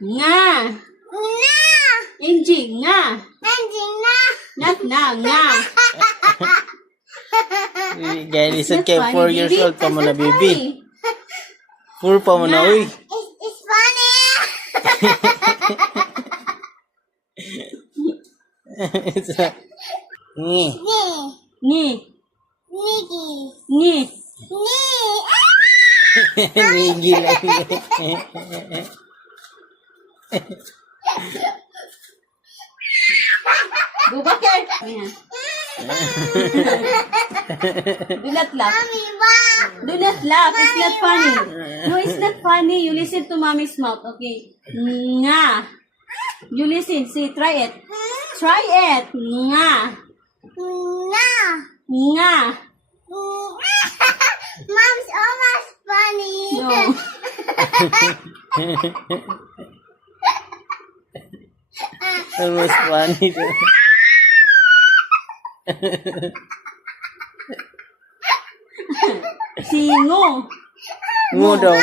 Nga. Inji, nga. Nat na, nga. Gaya lisod kay Funny, 4 years baby. old pa mo na, That's not baby. funny. 4 pa mo na, Nga. uy. It's funny. Ngi. Ni. Niggy. Ni. Nigi lang. Go back here. Ayan. Do not laugh. Do not laugh. It's not funny. No, it's not funny. You listen to mommy's mouth. Okay. Nga. You listen. See, try it. Try it. Nga. Nga. Mom's almost funny. No. Almost funny. Singo. Ngo daw.